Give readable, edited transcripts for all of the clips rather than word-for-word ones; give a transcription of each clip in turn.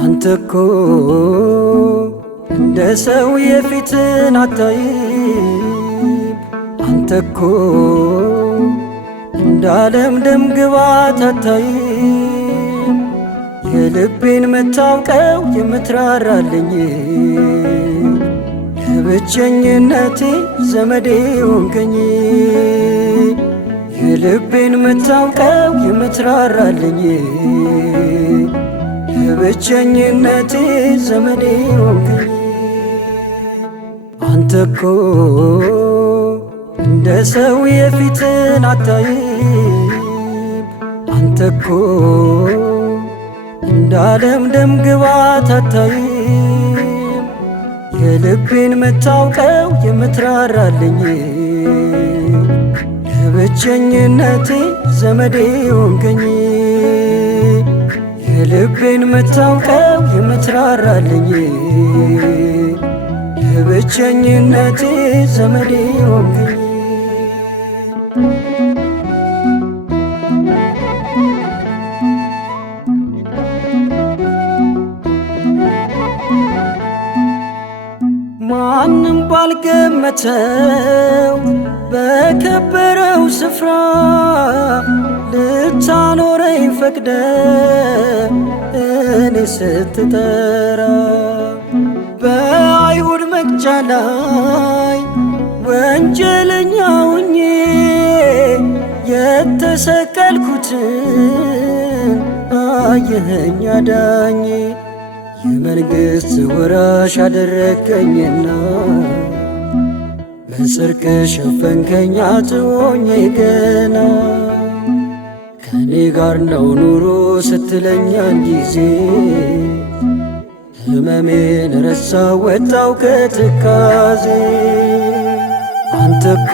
አንተኮ እንደ ሰው የፊትን አታይም። አንተኮ እንደ ዓለም ደም ግባት አታይም። የልቤን ምታውቀው የምትራራልኝ ለብቸኝነቴ ዘመዴ ሆንከኝ። የልቤን ምታውቀው የምትራራልኝ ለብቸኝነቴ ዘመዴ ሆንከኝ። አንተኮ እንደ ሰው የፊትን አታይም። አንተኮ እንደ ዓለም ደም ግባት አታይም። የልቤን ምታውቀው የምትራራልኝ ለብቸኝነቴ ዘመዴ ሆንከኝ። የልቤን ምታውቀው የምትራራልኝ ለብቸኝነቴ ዘመዴ ሆንከኝ። ማንም ባልገመተው በከበረው ስፍራ ልታኖረኝ ፈቅደ እኔ ስትጠራ በአይሁድ መቅጫ ላይ ወንጀለኛ ሁኜ የተሰቀልኩትን አየኸኝ አዳኜ። የመንግሥት ወራሽ አደረከኝና በጽድቅ ሸፈንከኝ አጥቦኜ ገና። ከኔ ጋር ነው ኑሮ ስትለኛን ጊዜ ሕመሜን ረሳው ወጣው ከትካዜ። አንተኮ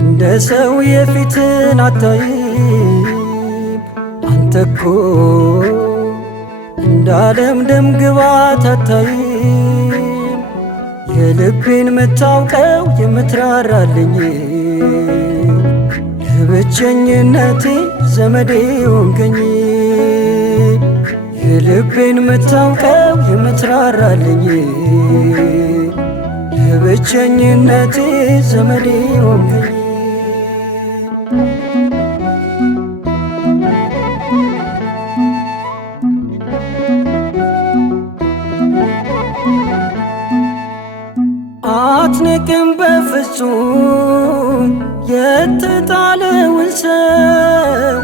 እንደ ሰው የፊትን አታይም። አንተኮ እንደ ዓለም ደም ግባት አታይም። የልቤን ምታውቀው የምትራራልኝ ለብቸኝነቴ ዘመዴ ሆንከኝ። የልቤን ምታውቀው የምትራራልኝ ለብቸኝነቴ ዘመዴ ሆንከኝ። አትንቅም በፍጹም የተጣለውን ሰው፣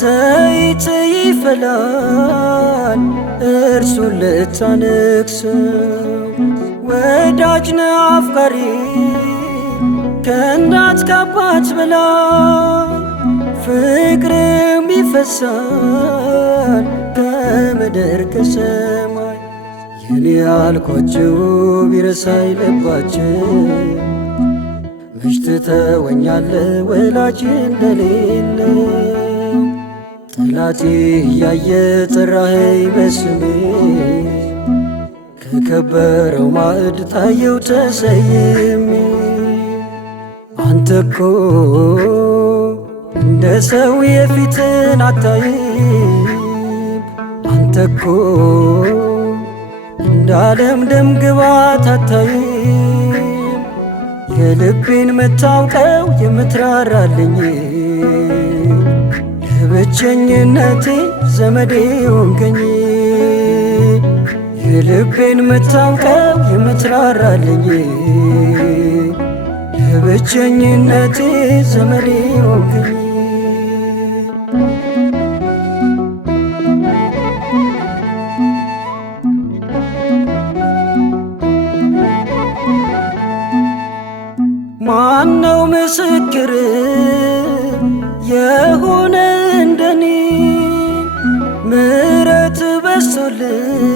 ዘይት ይፈላል እርሱን ልታነግሰው። ወዳጅ ነህ አፍቃሪ ከእናት ከአባት በላይ፣ ፍቅርም ይፈሳል ከምድር ከሰማይ። የኔ ያልኳቸው ቢረሳኝ ልባቸው መች ትተወኛለህ ወላጅ እንደሌለው። ጠላቴ እያየ ጠራኸኝ በስሜ ከከበረው ማዕድ ታየው ተሰይሜ። አንተኮ እንደ ሰው የፊትን አታይም። አንተኮ እንደ ዓለም ደም ግባት አታይም። የልቤን ምታውቀው የምትራራልኝ ለብቸኝነቴ ዘመዴ ሆንከኝ። የልቤን ምታውቀው የምትራራልኝ ለብቸኝነቴ ዘመዴ ሆንከኝ። ማነው ምስክር የሆነ እንደኔ? ምሕረት በዝቶልኝ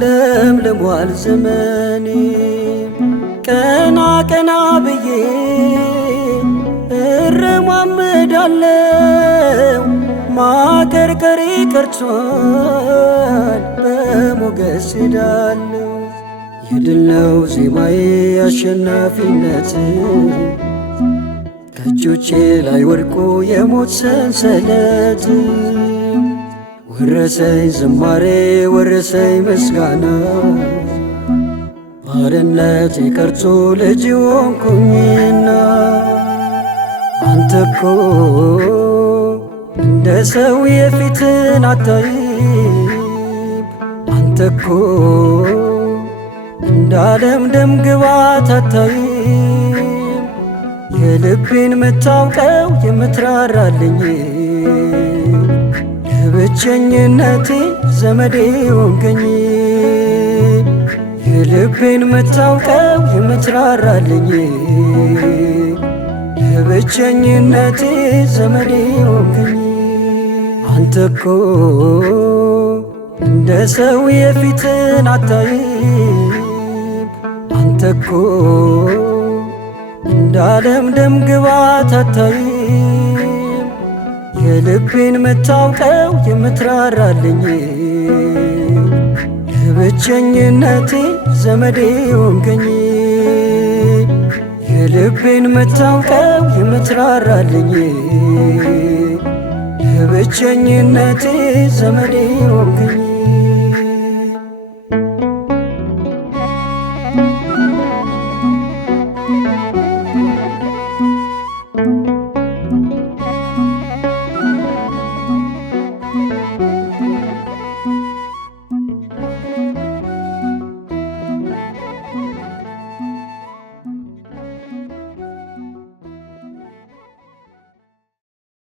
ለምልሟል ዘመኔ። ቀና ቀና ብዬ እረማመዳለው ማቀርቀሬ ቀርቷል በሞገስ ሄዳለው። የድል ነው ዜማዬ አሸናፊነት ከእጆቼ ላይ ወድቆ የሞት ሰንሰለት ወረሰኝ ዝማሬ ወረሰኝ ምስጋና ባርነት ቀርቶ ልጅ ሆንኩኝና አንተኮ እንደ ሰው የፊትን አታይም አንተኮ እንደ ዓለም ደም ግባት አታይም የልቤን ምታውቀው የምትራራልኝ ለብቸኝነቴ ዘመዴ ሆንከኝ የልቤን ምታውቀው የምትራራልኝ ለብቸኝነቴ ዘመዴ ሆንከኝ አንተኮ እንደ ሰው የፊትን አታይም አንተኮ እንደ ዓለም ደም ግባት አታይም የልቤን ምታውቀው የምትራራልኝ ለብቸኝነቴ ዘመዴ ሆንከኝ የልቤን ምታውቀው የምትራራልኝ ለብቸኝነቴ ዘመዴ ሆንከኝ